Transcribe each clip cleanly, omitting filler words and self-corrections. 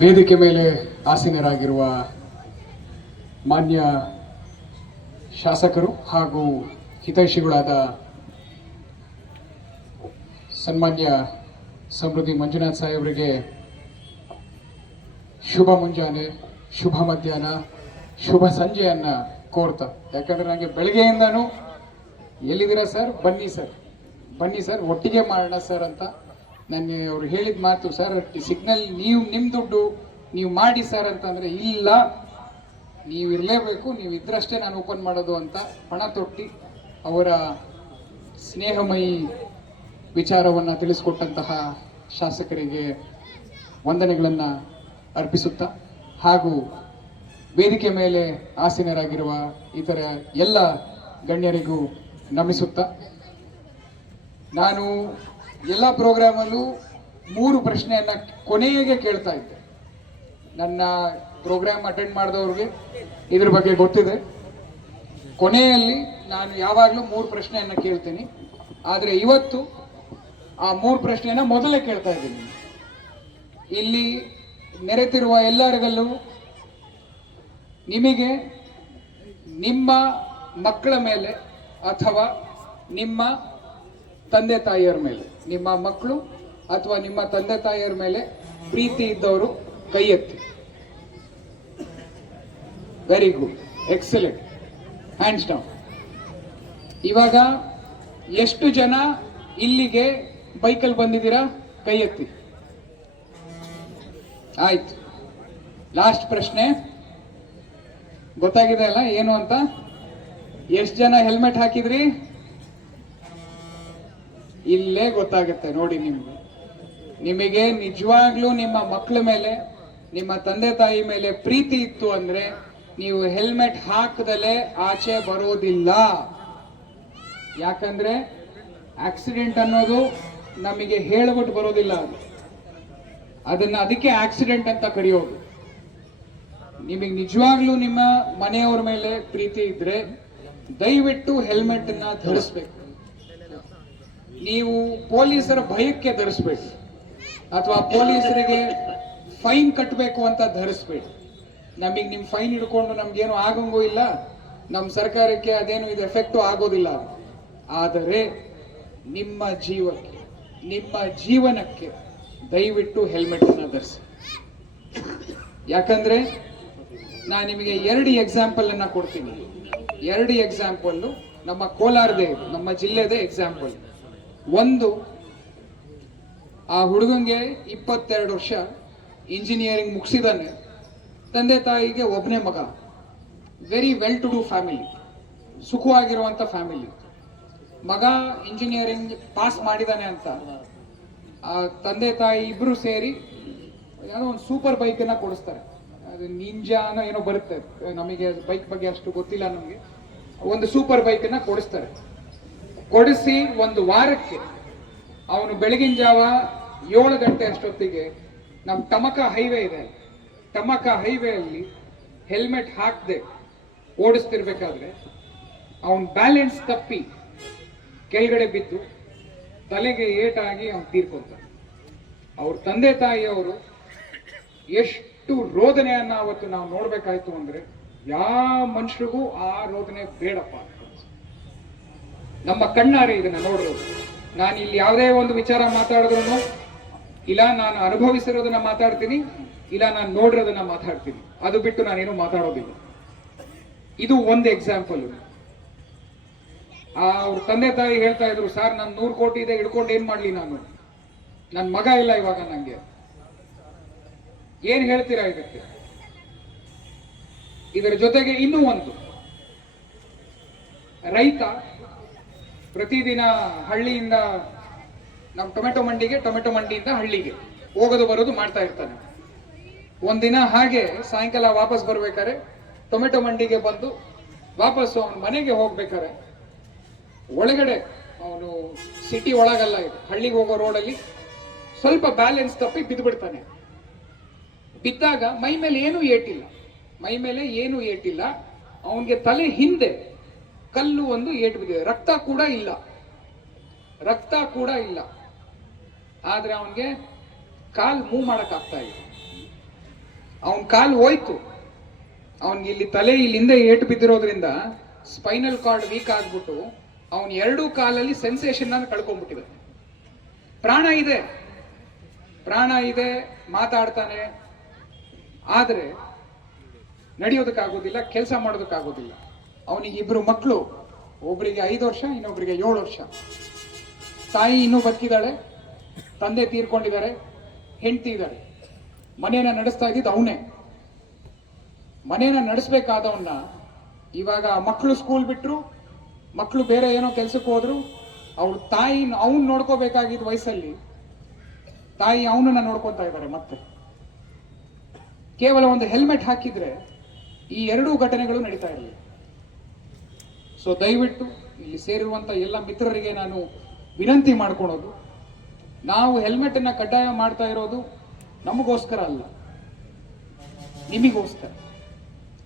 ವೇದಿಕೆ ಮೇಲೆ ಆಸೀನರಾಗಿರುವ ಮಾನ್ಯ ಶಾಸಕರು ಹಾಗೂ ಹಿತೈಷಿಗಳಾದ ಸನ್ಮಾನ್ಯ ಸಮೃದ್ಧಿ ಮಂಜುನಾಥ್ ಸಾಹೇಬರಿಗೆ ಶುಭ ಮುಂಜಾನೆ, ಶುಭ ಮಧ್ಯಾಹ್ನ, ಶುಭ ಸಂಜೆಯನ್ನು ಕೋರ್ತಾ, ಯಾಕಂದರೆ ನನಗೆ ಬೆಳಗ್ಗೆಯಿಂದನೂ ಎಲ್ಲಿದ್ದೀರಾ ಸರ್, ಬನ್ನಿ ಸರ್ ಒಟ್ಟಿಗೆ ಮಾಡೋಣ ಸರ್ ಅಂತ ನನಗೆ ಅವ್ರು ಹೇಳಿದ ಮಾತು. ಸರ್ ಸಿಗ್ನಲ್ ನಿಮ್ಮ ದುಡ್ಡು ನೀವು ಮಾಡಿ ಸರ್ ಅಂತಂದರೆ, ಇಲ್ಲ ನೀವು ಇರಲೇಬೇಕು, ನೀವು ಇದ್ರಷ್ಟೇ ನಾನು ಓಪನ್ ಮಾಡೋದು ಅಂತ ಪಣ ತೊಟ್ಟಿ ಅವರ ಸ್ನೇಹಮಯಿ ವಿಚಾರವನ್ನು ತಿಳಿಸ್ಕೊಟ್ಟಂತಹ ಶಾಸಕರಿಗೆ ವಂದನೆಗಳನ್ನು ಅರ್ಪಿಸುತ್ತಾ, ಹಾಗೂ ವೇದಿಕೆ ಮೇಲೆ ಆಸೀನರಾಗಿರುವ ಇತರ ಎಲ್ಲ ಗಣ್ಯರಿಗೂ ನಮಿಸುತ್ತಾ, ನಾನು ಎಲ್ಲ ಪ್ರೋಗ್ರಾಮಲ್ಲೂ 3 ಪ್ರಶ್ನೆಯನ್ನು ಕೊನೆಗೆ ಕೇಳ್ತಾ ಇದ್ದೆ. ನನ್ನ ಪ್ರೋಗ್ರಾಮ್ ಅಟೆಂಡ್ ಮಾಡಿದವ್ರಿಗೆ ಇದ್ರ ಬಗ್ಗೆ ಗೊತ್ತಿದೆ. ಕೊನೆಯಲ್ಲಿ ನಾನು ಯಾವಾಗಲೂ 3 ಪ್ರಶ್ನೆಯನ್ನು ಕೇಳ್ತೀನಿ. ಆದರೆ ಇವತ್ತು ಆ 3 ಪ್ರಶ್ನೆಯನ್ನು ಮೊದಲೇ ಕೇಳ್ತಾ ಇದ್ದೀನಿ. ಇಲ್ಲಿ ನೆರೆತಿರುವ ಎಲ್ಲರಿಗಲ್ಲೂ ನಿಮಗೆ ನಿಮ್ಮ ಮಕ್ಕಳ ಮೇಲೆ ಅಥವಾ ನಿಮ್ಮ ತಂದೆ ತಾಯಿಯರ ಮೇಲೆ, ನಿಮ್ಮ ಮಕ್ಕಳು ಅಥವಾ ನಿಮ್ಮ ತಂದೆ ತಾಯಿಯರ ಮೇಲೆ ಪ್ರೀತಿ ಇದ್ದವರು ಕೈ ಎತ್ತಿ. Very good, excellent, hands down. ಇವಾಗ ಎಷ್ಟು ಜನ ಇಲ್ಲಿಗೆ ಬೈಕಲ್ಲಿ ಬಂದಿದ್ದೀರಾ? ಕೈ ಎತ್ತಿ. ಆಯ್ತು. ಲಾಸ್ಟ್ ಪ್ರಶ್ನೆ ಗೊತ್ತಾಗಿದೆ ಅಲ್ಲ ಏನು ಅಂತ? ಎಷ್ಟು ಜನ ಹೆಲ್ಮೆಟ್ ಹಾಕಿದ್ರಿ? ಇಲ್ಲೇ ಗೊತ್ತಾಗುತ್ತೆ ನೋಡಿ. ನಿಮಗೆ ನಿಜವಾಗ್ಲೂ ನಿಮ್ಮ ಮಕ್ಕಳ ಮೇಲೆ, ನಿಮ್ಮ ತಂದೆ ತಾಯಿ ಮೇಲೆ ಪ್ರೀತಿ ಇತ್ತು ಅಂದ್ರೆ ನೀವು ಹೆಲ್ಮೆಟ್ ಹಾಕದಲ್ಲೇ ಆಚೆ ಬರೋದಿಲ್ಲ. ಯಾಕಂದ್ರೆ ಆಕ್ಸಿಡೆಂಟ್ ಅನ್ನೋದು ನಮಗೆ ಹೇಳ್ಬಿಟ್ಟು ಬರೋದಿಲ್ಲ. ಅದಕ್ಕೆ ಆಕ್ಸಿಡೆಂಟ್ ಅಂತ ಕರೆಯೋದು. ನಿಮಗೆ ನಿಜವಾಗ್ಲೂ ನಿಮ್ಮ ಮನೆಯವರ ಮೇಲೆ ಪ್ರೀತಿ ಇದ್ರೆ ದಯವಿಟ್ಟು ಹೆಲ್ಮೆಟ್ ಅನ್ನ ಧರಿಸ್ಬೇಕು. ನೀವು ಪೊಲೀಸರ ಭಯಕ್ಕೆ ಧರಿಸ್ಬೇಕು ಅಥವಾ ಪೊಲೀಸರಿಗೆ ಫೈನ್ ಕಟ್ಟಬೇಕು ಅಂತ ಧರಿಸ್ಬೇಕು. ನಮಗೆ ನಿಮ್ಮ ಫೈನ್ ಹಿಡ್ಕೊಂಡು ನಮ್ಗೇನು ಆಗಂಗೂ ಇಲ್ಲ, ನಮ್ಮ ಸರ್ಕಾರಕ್ಕೆ ಅದೇನು ಇದು ಎಫೆಕ್ಟು ಆಗೋದಿಲ್ಲ. ಆದರೆ ನಿಮ್ಮ ಜೀವಕ್ಕೆ, ನಿಮ್ಮ ಜೀವನಕ್ಕೆ ದಯವಿಟ್ಟು ಹೆಲ್ಮೆಟ್ ಅನ್ನ ಧರಿಸಿ. ಯಾಕಂದ್ರೆ ನಾನು ನಿಮಗೆ 2 ಎಕ್ಸಾಂಪಲ್ ಅನ್ನ ಕೊಡ್ತೀನಿ. 2 ಎಕ್ಸಾಂಪಲ್ ನಮ್ಮ ಕೋಲಾರದೇ, ನಮ್ಮ ಜಿಲ್ಲೆದೇ ಎಕ್ಸಾಂಪಲ್. ಒಂದು, ಆ ಹುಡುಗಂಗೆ 22 ವರ್ಷ, ಇಂಜಿನಿಯರಿಂಗ್ ಮುಗಿಸಿದಾನೆ, ತಂದೆ ತಾಯಿಗೆ ಒಬ್ಬನೇ ಮಗ, very well to do family, ಸುಖವಾಗಿರುವಂತ ಫ್ಯಾಮಿಲಿ. ಮಗ ಇಂಜಿನಿಯರಿಂಗ್ ಪಾಸ್ ಮಾಡಿದಾನೆ ಅಂತ ಆ ತಂದೆ ತಾಯಿ ಇಬ್ರು ಸೇರಿ ಏನೋ ಒಂದು ಸೂಪರ್ ಬೈಕ್ ಅನ್ನ ಕೊಡಿಸ್ತಾರೆ. ಅದು ನಿಂಜಾನೋ ಏನೋ ಬರುತ್ತೆ, ನಮಗೆ ಬೈಕ್ ಬಗ್ಗೆ ಅಷ್ಟು ಗೊತ್ತಿಲ್ಲ ನಮಗೆ. ಒಂದು ಸೂಪರ್ ಬೈಕ್ ಅನ್ನ ಕೊಡಿಸ್ತಾರೆ. ಕೊಡಿಸಿ 1 ವಾರಕ್ಕೆ ಅವನು ಬೆಳಗಿನ ಜಾವ 7 ಗಂಟೆ ಅಷ್ಟೊತ್ತಿಗೆ ನಮ್ಮ ಟಮಕ ಹೈವೇ ಇದೆ, ಟಮಕ ಹೈವೇಯಲ್ಲಿ ಹೆಲ್ಮೆಟ್ ಹಾಕದೆ ಓಡಿಸ್ತಿರ್ಬೇಕಾದ್ರೆ ಅವನ್ ಬ್ಯಾಲೆನ್ಸ್ ತಪ್ಪಿ ಕೆಳಗಡೆ ಬಿದ್ದು ತಲೆಗೆ ಏಟಾಗಿ ಅವನು ತೀರ್ಕೊಂತಾನೆ. ಅವ್ರ ತಂದೆ ತಾಯಿಯವರು ಎಷ್ಟು ರೋದನೆಯನ್ನ ಅವತ್ತು ನಾವು ನೋಡ್ಬೇಕಾಯ್ತು ಅಂದ್ರೆ, ಯಾವ ಮನುಷ್ಯರಿಗೂ ಆ ರೋದನೆ ಬೇಡಪ್ಪ. ನಮ್ಮ ಕಣ್ಣಾರೆ ಇದನ್ನ ನೋಡಿರೋದು. ನಾನು ಇಲ್ಲಿ ಯಾವುದೇ ಒಂದು ವಿಚಾರ ಮಾತಾಡಿದ್ರು ಇಲ್ಲ ನಾನು ಅನುಭವಿಸಿರೋದನ್ನ ಮಾತಾಡ್ತೀನಿ, ಇಲ್ಲ ನಾನು ನೋಡಿರೋದನ್ನ ಮಾತಾಡ್ತೀನಿ. ಅದು ಬಿಟ್ಟು ನಾನೇನು ಮಾತಾಡೋದಿಲ್ಲ. ಇದು ಒಂದು ಎಕ್ಸಾಂಪಲ್. ಅವ್ರ ತಂದೆ ತಾಯಿ ಹೇಳ್ತಾ ಇದ್ರು, ಸರ್ ನಾನು 100 ಕೋಟಿ ಇದೆ, ಹಿಡ್ಕೊಂಡು ಏನ್ ಮಾಡ್ಲಿ, ನಾನು ನನ್ನ ಮಗ ಇಲ್ಲ ಇವಾಗ, ನಂಗೆ ಏನ್ ಹೇಳ್ತೀರಾ ಇದಕ್ಕೆ? ಇದರ ಜೊತೆಗೆ ಇನ್ನೂ ಒಂದು, ರೈತ ಪ್ರತಿದಿನ ಹಳ್ಳಿಯಿಂದ ನಮ್ಮ ಟೊಮೆಟೊ ಮಂಡಿಯಿಂದ ಹಳ್ಳಿಗೆ ಹೋಗೋದು ಬರೋದು ಮಾಡ್ತಾ ಇರ್ತಾನೆ. ಒಂದಿನ ಹಾಗೆ ಸಾಯಂಕಾಲ ವಾಪಸ್ ಬರ್ಬೇಕಾರೆ ಟೊಮೆಟೊ ಮಂಡಿಗೆ ಬಂದು ವಾಪಸ್ ಅವನ ಮನೆಗೆ ಹೋಗ್ಬೇಕಾರೆ ಒಳಗಡೆ, ಅವನು ಸಿಟಿ ಒಳಗಲ್ಲ, ಇದು ಹಳ್ಳಿಗೆ ಹೋಗೋ ರೋಡಲ್ಲಿ ಸ್ವಲ್ಪ ಬ್ಯಾಲೆನ್ಸ್ ತಪ್ಪಿ ಬಿದ್ದು ಬಿಡ್ತಾನೆ. ಬಿದ್ದಾಗ ಮೈ ಮೇಲೆ ಏನೂ ಏಟಿಲ್ಲ, ಅವನಿಗೆ ತಲೆ ಹಿಂದೆ ಕಲ್ಲು ಒಂದು ಏಟು ಬಿದ್ದಿದೆ, ರಕ್ತ ಕೂಡ ಇಲ್ಲ. ಆದ್ರೆ ಅವನಿಗೆ ಕಾಲ್ ಮೂವ್ ಮಾಡಕ್ ಆಗ್ತಾ ಇಲ್ಲ. ಅವನ ಕಾಲು ಹೋಯ್ತು, ಅವನಿಗೆ ಇಲ್ಲಿ ತಲೆ ಇಲ್ಲಿಂದ ಏಟು ಬಿದ್ದಿರೋದ್ರಿಂದ ಸ್ಪೈನಲ್ ಕಾರ್ಡ್ ವೀಕ್ ಆಗ್ಬಿಟ್ಟು ಅವನ್ ಎರಡೂ ಕಾಲಲ್ಲಿ ಸೆನ್ಸೇಷನ್ ಅನ್ನು ಕಳ್ಕೊಂಡ್ಬಿಟ್ಟಿದೆ. ಪ್ರಾಣ ಇದೆ, ಮಾತಾಡ್ತಾನೆ, ಆದ್ರೆ ನಡೆಯೋದಕ್ಕಾಗೋದಿಲ್ಲ, ಕೆಲಸ ಮಾಡೋದಕ್ಕಾಗೋದಿಲ್ಲ. ಅವನಿಗೆ ಇಬ್ರು ಮಕ್ಕಳು, ಒಬ್ಬರಿಗೆ 5 ವರ್ಷ, ಇನ್ನೊಬ್ಬರಿಗೆ 7 ವರ್ಷ. ತಾಯಿ ಇನ್ನೂ ಬದುಕಿದ್ದಾಳೆ, ತಂದೆ ತೀರ್ಕೊಂಡಿದ್ದಾರೆ, ಹೆಂಡತಿ ಇದ್ದಾರೆ. ಮನೇನ ನಡೆಸ್ತಾ ಇದ್ದಿದ್ದು ಅವನೇ. ಮನೇನ ನಡೆಸ್ಬೇಕಾದವನ್ನ ಇವಾಗ ಮಕ್ಕಳು ಸ್ಕೂಲ್ ಬಿಟ್ರು, ಮಕ್ಕಳು ಬೇರೆ ಏನೋ ಕೆಲ್ಸಕ್ಕೆ ಹೋದ್ರು, ಅವ್ರ ತಾಯಿ ಅವನ್ ನೋಡ್ಕೋಬೇಕಾಗಿದ್ದ ವಯಸ್ಸಲ್ಲಿ ತಾಯಿ ಅವನನ್ನ ನೋಡ್ಕೊತಾ ಇದ್ದಾರೆ. ಮತ್ತೆ ಕೇವಲ ಒಂದು ಹೆಲ್ಮೆಟ್ ಹಾಕಿದ್ರೆ ಈ ಎರಡೂ ಘಟನೆಗಳು ನಡೀತಾ ಇರಲಿಲ್ಲ. ಸೊ ದಯವಿಟ್ಟು ಇಲ್ಲಿ ಸೇರಿರುವಂತ ಎಲ್ಲ ಮಿತ್ರರಿಗೆ ನಾನು ವಿನಂತಿ ಮಾಡ್ಕೊಳೋದು, ನಾವು ಹೆಲ್ಮೆಟ್ ಅನ್ನ ಕಡ್ಡಾಯ ಮಾಡ್ತಾ ಇರೋದು ನಮಗೋಸ್ಕರ ಅಲ್ಲ, ನಿಮಗೋಸ್ಕರ.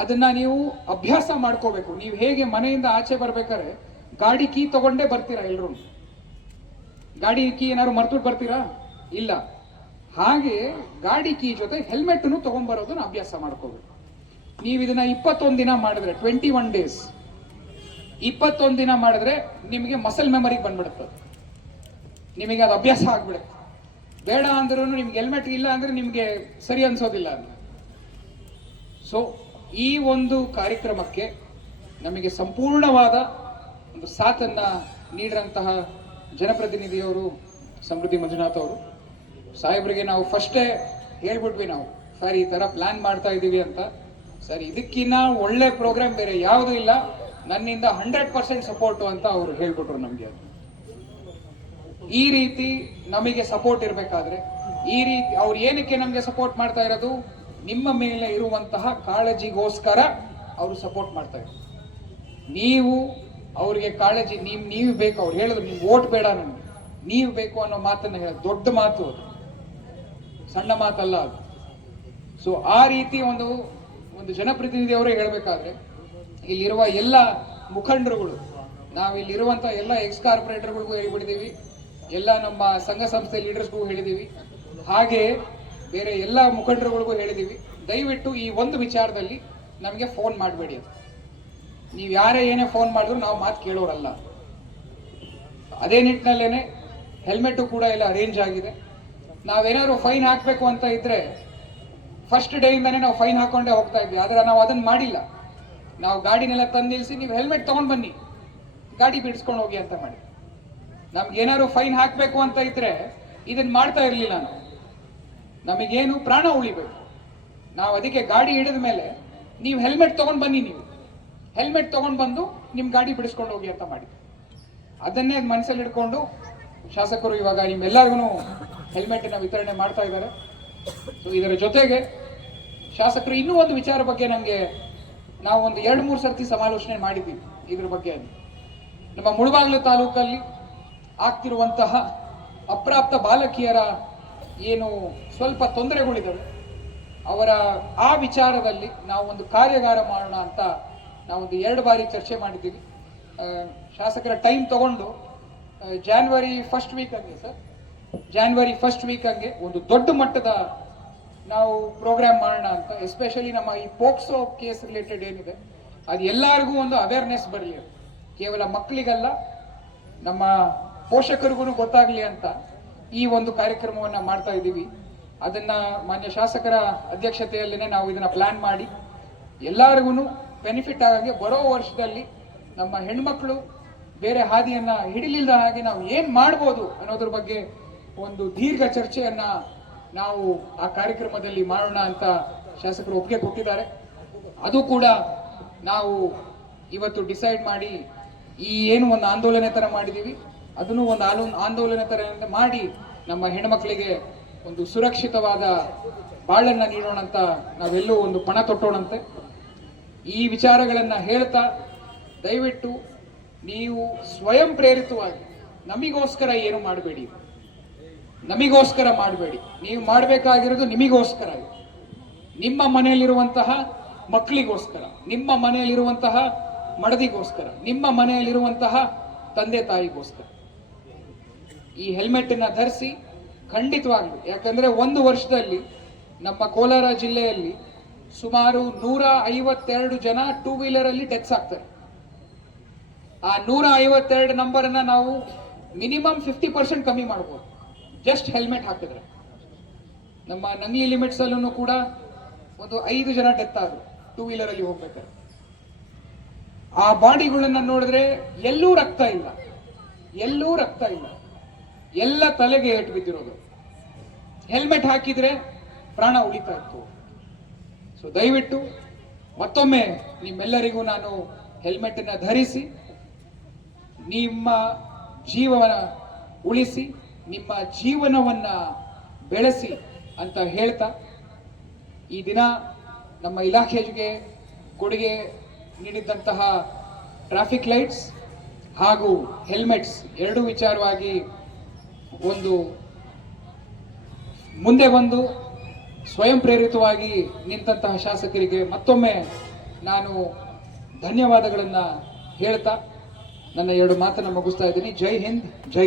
ಅದನ್ನ ನೀವು ಅಭ್ಯಾಸ ಮಾಡ್ಕೋಬೇಕು. ನೀವು ಹೇಗೆ ಮನೆಯಿಂದ ಆಚೆ ಬರ್ಬೇಕಾದ್ರೆ ಗಾಡಿ ಕೀ ತಗೊಂಡೇ ಬರ್ತೀರಾ, ಎಲ್ರು ಗಾಡಿ ಕೀ ಏನಾದ್ರು ಮರ್ತು ಬರ್ತೀರಾ? ಇಲ್ಲ. ಹಾಗೆ ಗಾಡಿ ಕೀ ಜೊತೆ ಹೆಲ್ಮೆಟ್ ತಗೊಂಡ್ಬರೋದನ್ನ ಅಭ್ಯಾಸ ಮಾಡ್ಕೋಬೇಕು. ನೀವು ಇದನ್ನ 21 ದಿನ ಮಾಡಿದ್ರೆ, 21 ಡೇಸ್ 21 ದಿನ ಮಾಡಿದ್ರೆ ನಿಮಗೆ ಮಸಲ್ ಮೆಮರಿಗೆ ಬಂದ್ಬಿಡುತ್ತೆ. ನಿಮಗೆ ಅದು ಅಭ್ಯಾಸ ಆಗ್ಬಿಡುತ್ತೆ. ಬೇಡ ಅಂದ್ರೂ ನಿಮ್ಗೆ ಹೆಲ್ಮೆಟ್ ಇಲ್ಲ ಅಂದ್ರೆ ನಿಮ್ಗೆ ಸರಿ ಅನ್ಸೋದಿಲ್ಲ. ಸೊ ಈ ಒಂದು ಕಾರ್ಯಕ್ರಮಕ್ಕೆ ನಮಗೆ ಸಂಪೂರ್ಣವಾದ ಒಂದು ಸಾಥನ್ನ ನೀಡಿದಂತಹ ಜನಪ್ರತಿನಿಧಿಯವರು ಸಮೃದ್ಧಿ ಮಂಜುನಾಥ್ ಅವರು, ಸಾಹೇಬರಿಗೆ ನಾವು ಫಸ್ಟೇ ಹೇಳ್ಬಿಟ್ವಿ, ನಾವು ಸರ್ ಈ ತರ ಪ್ಲಾನ್ ಮಾಡ್ತಾ ಇದ್ದೀವಿ ಅಂತ. ಸರ್ ಇದಕ್ಕಿನ್ನ ಒಳ್ಳೆ ಪ್ರೋಗ್ರಾಮ್ ಬೇರೆ ಯಾವುದೂ ಇಲ್ಲ, ನನ್ನಿಂದ 100% ಸಪೋರ್ಟು ಅಂತ ಅವರು ಹೇಳ್ಬಿಟ್ರು ನಮ್ಗೆ. ಈ ರೀತಿ ನಮಗೆ ಸಪೋರ್ಟ್ ಇರಬೇಕಾದ್ರೆ, ಈ ರೀತಿ ಅವ್ರು ಏನಕ್ಕೆ ನಮಗೆ ಸಪೋರ್ಟ್ ಮಾಡ್ತಾ ಇರೋದು, ನಿಮ್ಮ ಮೇಲೆ ಇರುವಂತಹ ಕಾಳಜಿಗೋಸ್ಕರ ಅವರು ಸಪೋರ್ಟ್ ಮಾಡ್ತಾ ಇದ್ದಾರೆ. ನೀವು ಅವ್ರಿಗೆ ಕಾಳಜಿ, ನೀವು ಬೇಕು, ಅವ್ರು ಹೇಳಿದ್ರು ನಿಮ್ಗೆ ವೋಟ್ ಬೇಡ, ನನಗೆ ನೀವು ಬೇಕು ಅನ್ನೋ ಮಾತನ್ನ ಹೇಳ, ದೊಡ್ಡ ಮಾತು ಅದು, ಸಣ್ಣ ಮಾತಲ್ಲ ಅದು. ಸೊ ಆ ರೀತಿ ಒಂದು ಜನಪ್ರತಿನಿಧಿಯವರೇ ಹೇಳ್ಬೇಕಾದ್ರೆ, ಇಲ್ಲಿರುವ ಎಲ್ಲ ಮುಖಂಡರುಗಳು, ನಾವಿಲ್ಲಿರುವಂತ ಎಲ್ಲ ಎಕ್ಸ್ ಕಾರ್ಪೊರೇಟರ್ಗಳಿಗೂ ಹೇಳ್ಬಿಟ್ಟಿದೀವಿ, ಎಲ್ಲ ನಮ್ಮ ಸಂಘ ಸಂಸ್ಥೆ ಲೀಡರ್ಸ್ಗೂ ಹೇಳಿದೀವಿ, ಹಾಗೆ ಬೇರೆ ಎಲ್ಲ ಮುಖಂಡರುಗಳಿಗೂ ಹೇಳಿದೀವಿ. ದಯವಿಟ್ಟು ಈ ಒಂದು ವಿಚಾರದಲ್ಲಿ ನಮಗೆ ಫೋನ್ ಮಾಡಬೇಡಿ. ಅದು ನೀವು ಯಾರೇ ಏನೇ ಫೋನ್ ಮಾಡಿದ್ರು ನಾವು ಮಾತು ಕೇಳೋರಲ್ಲ. ಅದೇ ನಿಟ್ಟಿನಲ್ಲೇನೆ ಹೆಲ್ಮೆಟ್ ಕೂಡ ಎಲ್ಲ ಅರೇಂಜ್ ಆಗಿದೆ. ನಾವೇನಾದ್ರು ಫೈನ್ ಹಾಕಬೇಕು ಅಂತ ಇದ್ರೆ ಫಸ್ಟ್ ಡೇ ಇಂದಾನೆ ನಾವು ಫೈನ್ ಹಾಕೊಂಡೇ ಹೋಗ್ತಾ ಇದ್ವಿ. ಆದ್ರೆ ನಾವು ಅದನ್ನ ಮಾಡಿಲ್ಲ. ನಾವು ಗಾಡಿನೆಲ್ಲ ತಂದು ನಿಲ್ಸಿ, ನೀವು ಹೆಲ್ಮೆಟ್ ತಗೊಂಡ್ ಬನ್ನಿ, ಗಾಡಿ ಬಿಡಿಸ್ಕೊಂಡು ಹೋಗಿ ಅಂತ ಮಾಡಿ. ನಮ್ಗೇನಾದ್ರು ಫೈನ್ ಹಾಕಬೇಕು ಅಂತ ಇದ್ರೆ ಇದನ್ನ ಮಾಡ್ತಾ ಇರ್ಲಿಲ್ಲ ನಾವು. ನಮಗೇನು ಪ್ರಾಣ ಉಳಿಬೇಕು, ನಾವು ಅದಕ್ಕೆ ಗಾಡಿ ಹಿಡಿದ ಮೇಲೆ ನೀವು ಹೆಲ್ಮೆಟ್ ತಗೊಂಡ್ ಬನ್ನಿ, ನೀವು ಹೆಲ್ಮೆಟ್ ತಗೊಂಡ್ ಬಂದು ನಿಮ್ ಗಾಡಿ ಬಿಡಿಸ್ಕೊಂಡು ಹೋಗಿ ಅಂತ ಮಾಡಿ. ಅದನ್ನೇ ಮನಸ್ಸಲ್ಲಿ ಇಟ್ಕೊಂಡು ಶಾಸಕರು ಇವಾಗ ನಿಮ್ಮೆಲ್ಲರಿಗೂ ಹೆಲ್ಮೆಟ್ ನ ವಿತರಣೆ ಮಾಡ್ತಾ ಇದ್ದಾರೆ. ಸೊ ಇದರ ಜೊತೆಗೆ ಶಾಸಕರು ಇನ್ನೂ ಒಂದು ವಿಚಾರ ಬಗ್ಗೆ ನಮಗೆ ನಾವು ಒಂದು 2-3 ಸರ್ತಿ ಸಮಾಲೋಚನೆ ಮಾಡಿದ್ದೀವಿ. ಇದ್ರ ಬಗ್ಗೆ ನಮ್ಮ ಮುಳಬಾಗಿಲು ತಾಲೂಕಲ್ಲಿ ಆಗ್ತಿರುವಂತಹ ಅಪ್ರಾಪ್ತ ಬಾಲಕಿಯರ ಏನು ಸ್ವಲ್ಪ ತೊಂದರೆಗಳಿದ್ದಾವೆ, ಅವರ ಆ ವಿಚಾರದಲ್ಲಿ ನಾವು ಒಂದು ಕಾರ್ಯಾಗಾರ ಮಾಡೋಣ ಅಂತ ನಾವೊಂದು 2 ಬಾರಿ ಚರ್ಚೆ ಮಾಡಿದ್ದೀವಿ. ಶಾಸಕರ ಟೈಮ್ ತಗೊಂಡು ಜಾನ್ವರಿ ಫಸ್ಟ್ ವೀಕ್ ಹಂಗೆ ಒಂದು ದೊಡ್ಡ ಮಟ್ಟದ ನಾವು ಪ್ರೋಗ್ರಾಮ್ ಮಾಡೋಣ ಅಂತ. ಎಸ್ಪೆಷಲಿ ನಮ್ಮ ಈ ಪೋಕ್ಸೋ ಕೇಸ್ ರಿಲೇಟೆಡ್ ಏನಿದೆ ಅದು ಎಲ್ಲರಿಗೂ ಒಂದು ಅವೇರ್ನೆಸ್ ಬರಲಿ, ಕೇವಲ ಮಕ್ಕಳಿಗಲ್ಲ ನಮ್ಮ ಪೋಷಕರಿಗೂ ಗೊತ್ತಾಗ್ಲಿ ಅಂತ ಈ ಒಂದು ಕಾರ್ಯಕ್ರಮವನ್ನ ಮಾಡ್ತಾ ಇದ್ದೀವಿ. ಅದನ್ನ ಮಾನ್ಯ ಶಾಸಕರ ಅಧ್ಯಕ್ಷತೆಯಲ್ಲೇನೆ ನಾವು ಇದನ್ನ ಪ್ಲಾನ್ ಮಾಡಿ ಎಲ್ಲರಿಗೂ ಬೆನಿಫಿಟ್ ಆಗಂಗೆ ಬರೋ ವರ್ಷದಲ್ಲಿ ನಮ್ಮ ಹೆಣ್ಮಕ್ಳು ಬೇರೆ ಹಾದಿಯನ್ನ ಹಿಡಿಲಿಲ್ಲದ ಹಾಗೆ ನಾವು ಏನ್ ಮಾಡ್ಬೋದು ಅನ್ನೋದ್ರ ಬಗ್ಗೆ ಒಂದು ದೀರ್ಘ ಚರ್ಚೆಯನ್ನ ನಾವು ಆ ಕಾರ್ಯಕ್ರಮದಲ್ಲಿ ಮಾಡೋಣ ಅಂತ ಶಾಸಕರು ಒಪ್ಪಿಗೆ ಕೊಟ್ಟಿದ್ದಾರೆ. ಅದು ಕೂಡ ನಾವು ಇವತ್ತು ಡಿಸೈಡ್ ಮಾಡಿ ಈ ಏನು ಒಂದು ಆಂದೋಲನ ತರ ಮಾಡಿದೀವಿ, ಅದನ್ನು ಒಂದು ಆಂದೋಲನ ತರ ಮಾಡಿ ನಮ್ಮ ಹೆಣ್ಮಕ್ಳಿಗೆ ಒಂದು ಸುರಕ್ಷಿತವಾದ ಬಾಳನ್ನ ನೀಡೋಣ ಅಂತ ನಾವೆಲ್ಲೂ ಒಂದು ಪಣ ತೊಟ್ಟೋಣಂತೆ. ಈ ವಿಚಾರಗಳನ್ನ ಹೇಳ್ತಾ ದಯವಿಟ್ಟು ನೀವು ಸ್ವಯಂ ಪ್ರೇರಿತವಾಗಿ ನಮಿಗೋಸ್ಕರ ಏನು ಮಾಡಬೇಡಿ, ನೀವು ಮಾಡಬೇಕಾಗಿರೋದು ನಿಮಗೋಸ್ಕರ, ನಿಮ್ಮ ಮನೆಯಲ್ಲಿರುವಂತಹ ಮಕ್ಕಳಿಗೋಸ್ಕರ, ನಿಮ್ಮ ಮನೆಯಲ್ಲಿರುವಂತಹ ಮಡದಿಗೋಸ್ಕರ, ನಿಮ್ಮ ಮನೆಯಲ್ಲಿರುವಂತಹ ತಂದೆ ತಾಯಿಗೋಸ್ಕರ. ಈ ಹೆಲ್ಮೆಟ್ ಅನ್ನ ಧರಿಸಿ ಖಂಡಿತವಾಗ್ಲು, ಯಾಕಂದ್ರೆ 1 ವರ್ಷದಲ್ಲಿ ನಮ್ಮ ಕೋಲಾರ ಜಿಲ್ಲೆಯಲ್ಲಿ ಸುಮಾರು 152 ಜನ ಟೂ ವೀಲರ್ ಅಲ್ಲಿ ಡೆತ್ಸ್ ಆಗ್ತಾರೆ. ಆ 152 ನಂಬರ್ ಅನ್ನ ನಾವು ಮಿನಿಮಮ್ 50% ಕಮ್ಮಿ ಮಾಡಬಹುದು ಜಸ್ಟ್ ಹೆಲ್ಮೆಟ್ ಹಾಕಿದ್ರೆ. ನಮ್ಮ ನಂಗ್ಲಿ ಲಿಮಿಟ್ಸ್ ಅಲ್ಲೂ ಕೂಡ ಒಂದು 5 ಜನ ಡೆತ್ ಆದ್ರು ಟೂ ವೀಲರ್ ಅಲ್ಲಿ ಹೋಗ್ಬೇಕಾದ್ರೆ. ಆ ಬಾಡಿಗಳನ್ನ ನೋಡಿದ್ರೆ ಎಲ್ಲೂ ರಕ್ತ ಇಲ್ಲ, ಎಲ್ಲೂ ರಕ್ತ ಇಲ್ಲ, ಎಲ್ಲ ತಲೆಗೆ ಏಟು ಬಿದ್ದಿರೋದು. ಹೆಲ್ಮೆಟ್ ಹಾಕಿದ್ರೆ ಪ್ರಾಣ ಉಳಿತಾ ಇತ್ತು. ಸೊ ದಯವಿಟ್ಟು ಮತ್ತೊಮ್ಮೆ ನಿಮ್ಮೆಲ್ಲರಿಗೂ ನಾನು ಹೆಲ್ಮೆಟ್ ಅನ್ನ ಧರಿಸಿ, ನಿಮ್ಮ ಜೀವನ ಉಳಿಸಿ, ನಿಮ್ಮ ಜೀವನವನ್ನ ಬೆಳೆಸಿ ಅಂತ ಹೇಳ್ತಾ, ಈ ದಿನ ನಮ್ಮ ಇಲಾಖೆಗೆ ಕೊಡುಗೆ ನೀಡಿದಂತಹ ಟ್ರಾಫಿಕ್ ಲೈಟ್ಸ್ ಹಾಗೂ ಹೆಲ್ಮೆಟ್ಸ್ ಎರಡೂ ವಿಚಾರವಾಗಿ ಒಂದು ಮುಂದೆ ಬಂದು ಸ್ವಯಂ ಪ್ರೇರಿತವಾಗಿ ನಿಂತಹ ಶಾಸಕರಿಗೆ ಮತ್ತೊಮ್ಮೆ ನಾನು ಧನ್ಯವಾದಗಳನ್ನ ಹೇಳ್ತಾ ನನ್ನ 2 ಮಾತನ್ನು ಮುಗಿಸ್ತಾ ಇದ್ದೀನಿ. ಜೈ ಹಿಂದ್, ಜೈ